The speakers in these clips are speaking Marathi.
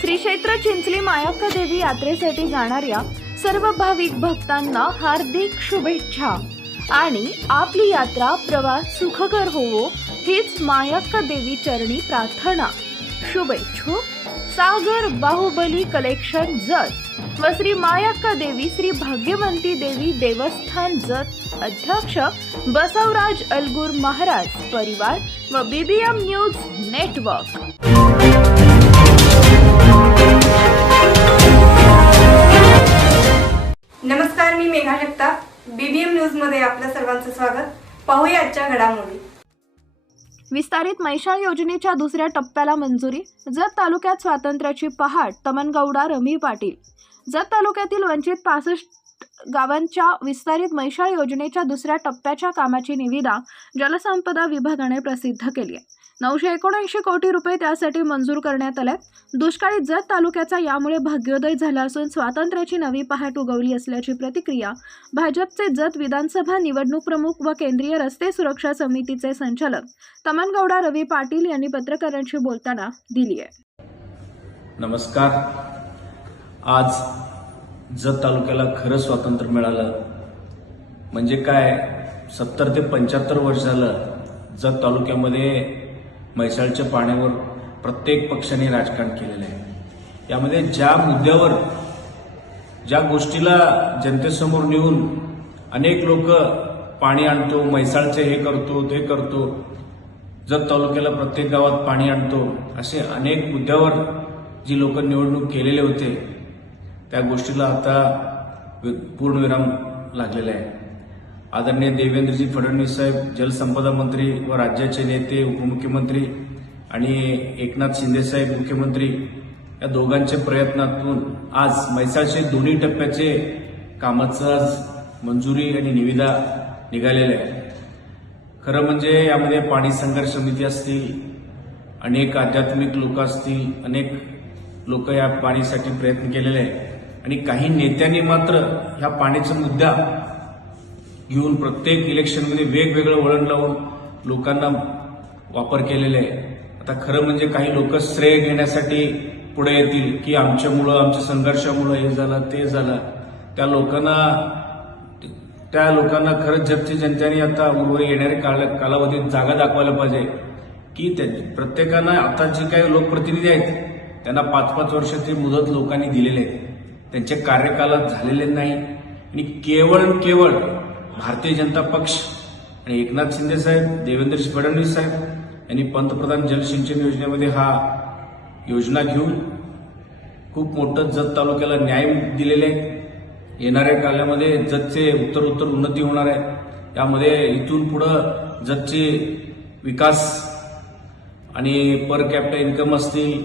श्री क्षेत्र चिंचली मायाक्का देवी यात्रेसाठी जाणाऱ्या सर्व भाविक भक्तांना हार्दिक शुभेच्छा. आणि आपली यात्रा प्रवास सुखकर होवो हीच मायाक्का देवी चरणी प्रार्थना. शुभेच्छू. सागर बाहुबली कलेक्शन जत. व श्री मायाक्का देवी श्री भाग्यवंती देवी देवस्थान जत. अध्यक्ष बसवराज अलगूर महाराज परिवार व बीबीएम न्यूज नेटवर्क नमस्कार मी मेघा जगताप. बीबीएम न्यूजमध्ये आपलं सर्वांचं स्वागत. पाहूया आजच्या घडामोडी. विस्तारित मैशाळ योजनेच्या दुसऱ्या टप्प्याला मंजुरी जत तालुक्यात स्वातंत्र्याची पहाट तमनगौडा रमी पाटील. जत तालुक्यातील वंचित पासष्ट गावांच्या विस्तारित मैशाळ योजनेच्या दुसऱ्या टप्प्याच्या कामाची निविदा जलसंपदा विभागाने प्रसिद्ध केली आहे. नऊशे एकोणऐंशी कोटी रुपये त्यासाठी मंजूर करण्यात आले. दुष्काळी जत तालुक्याचा यामुळे भाग्योदय झाला असून स्वातंत्र्याची नवी पहाट उगवली असल्याची प्रतिक्रिया भाजपचे जत विधानसभा निवडणूक प्रमुख व केंद्रीय रस्ते सुरक्षा समितीचे संचालक तमनगौडा रवी पाटील यांनी पत्रकारांशी बोलताना दिली आहे. नमस्कार. आज जत तालुक्याला खरं स्वातंत्र्य मिळालं. म्हणजे काय? सत्तर ते पंच्याहत्तर वर्ष झालं जत तालुक्यामध्ये म्हैसाळच्या पाण्यावर प्रत्येक पक्षाने राजकारण केलेलं आहे. यामध्ये ज्या मुद्द्यावर ज्या गोष्टीला जनतेसमोर नेऊन अनेक लोक पाणी आणतो म्हैसाळचे हे करतो ते करतो जत तालुक्याला प्रत्येक गावात पाणी आणतो असे अनेक मुद्द्यावर जी लोक निवडणूक केलेले होते त्या गोष्टीला आता पूर्णविराम लागलेला आहे. आदरणीय देवेंद्रजी फडणवीस साहेब जलसंपदा मंत्री व राज्याचे नेते उपमुख्यमंत्री आणि एकनाथ शिंदेसाहेब मुख्यमंत्री या दोघांच्या प्रयत्नातून आज म्हैसाळचे दोन्ही टप्प्याचे कामाचं आज मंजुरी आणि निविदा निघालेल्या आहे खरं म्हणजे यामध्ये पाणी संघर्ष समिती असतील अनेक आध्यात्मिक लोक असतील अनेक लोक या पाणीसाठी प्रयत्न केलेले आहे आणि काही नेत्यांनी मात्र ह्या पाण्याचा मुद्दा घेऊन प्रत्येक इलेक्शनमध्ये वेगवेगळं वळण लावून लोकांना वापर केलेला आहे. आता खरं म्हणजे काही लोक श्रेय घेण्यासाठी पुढे येतील की आमच्यामुळं आमच्या संघर्षामुळं हे झालं ते झालं. त्या लोकांना त्या लोकांना खरंच जगची जनतेने आता उर्वरित येणाऱ्या काळ कालावधीत जागा दाखवायला पाहिजे. की त्या प्रत्येकानं आता जे काही लोकप्रतिनिधी आहेत त्यांना पाच पाच वर्षाची मुदत लोकांनी दिलेली आहे. त्यांचे कार्यकालात झालेले नाही. आणि केवळ केवळ भारतीय जनता पक्ष आणि एकनाथ शिंदे साहेब देवेंद्र फडणवीस साहेब यांनी पंतप्रधान जलसिंचन योजनेमध्ये हा योजना घेऊन खूप मोठं जत तालुक्याला न्याय दिलेले आहे. येणाऱ्या काळामध्ये जतचे उत्तर उत्तर उन्नती होणार आहे. त्यामध्ये इथून पुढं जतचे विकास आणि पर कॅपिटल इन्कम असतील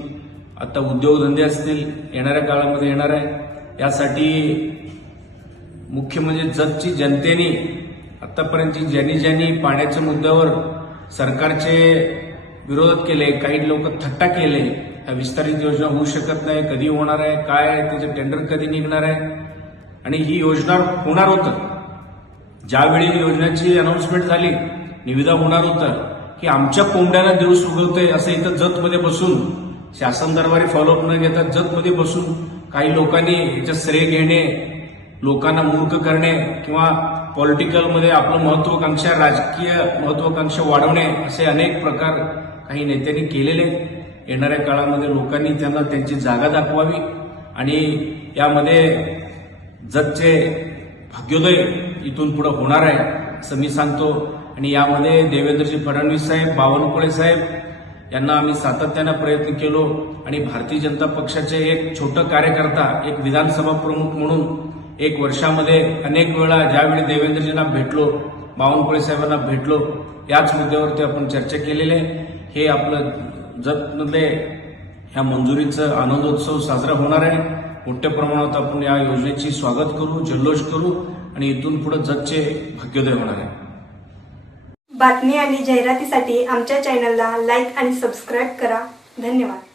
आता उद्योगधंदे असतील येणाऱ्या काळामध्ये येणार आहे. यासाठी मुख्य म्हणजे जतची जनतेने आतापर्यंत ज्यांनी ज्यांनी पाण्याच्या मुद्द्यावर सरकारचे विरोध केले काही लोक थट्टा केले ह्या विस्तारित योजना होऊ शकत नाही कधी होणार आहे काय आहे त्याचं टेंडर कधी निघणार आहे? आणि ही योजना होणार होतं. ज्यावेळी योजनेची अनाऊन्समेंट झाली निविदा होणार होतं की आमच्या कोंबड्याला दिवस उगवते असं इथं जतमध्ये बसून शासन दरबारी फॉलोअप न घेता जतमध्ये बसून काही लोकांनी याच्यात श्रेय घेणे लोकांना मूर्ख करणे किंवा पॉलिटिकलमध्ये आपलं महत्वाकांक्षा राजकीय महत्वाकांक्षा वाढवणे असे अनेक प्रकार काही नेत्यांनी केलेले आहेत. येणाऱ्या काळामध्ये लोकांनी त्यांना त्यांची जागा दाखवावी आणि यामध्ये जगचे भाग्योदय इथून पुढे होणार आहे असं मी सांगतो आणि यामध्ये देवेंद्रजी फडणवीस साहेब बावनकुळे साहेब यांना आम्ही सातत्यानं प्रयत्न केलो आणि भारतीय जनता पक्षाचे एक छोटं कार्यकर्ता एक विधानसभा प्रमुख म्हणून एक वर्षामध्ये अनेक वेळा ज्यावेळी देवेंद्रजींना भेटलो बावनकुळे साहेबांना भेटलो याच मुद्द्यावरती आपण चर्चा केलेली आहे. हे आपलं जतमध्ये ह्या मंजुरीचं आनंदोत्सव साजरा होणार आहे. मोठ्या प्रमाणात आपण या योजनेची स्वागत करू जल्लोष करू आणि इथून पुढे जगचे भाग्योदय होणार आहे. बातमी आणि जाहिरातीसाठी आमच्या चॅनलला लाईक आणि सबस्क्राईब करा. धन्यवाद.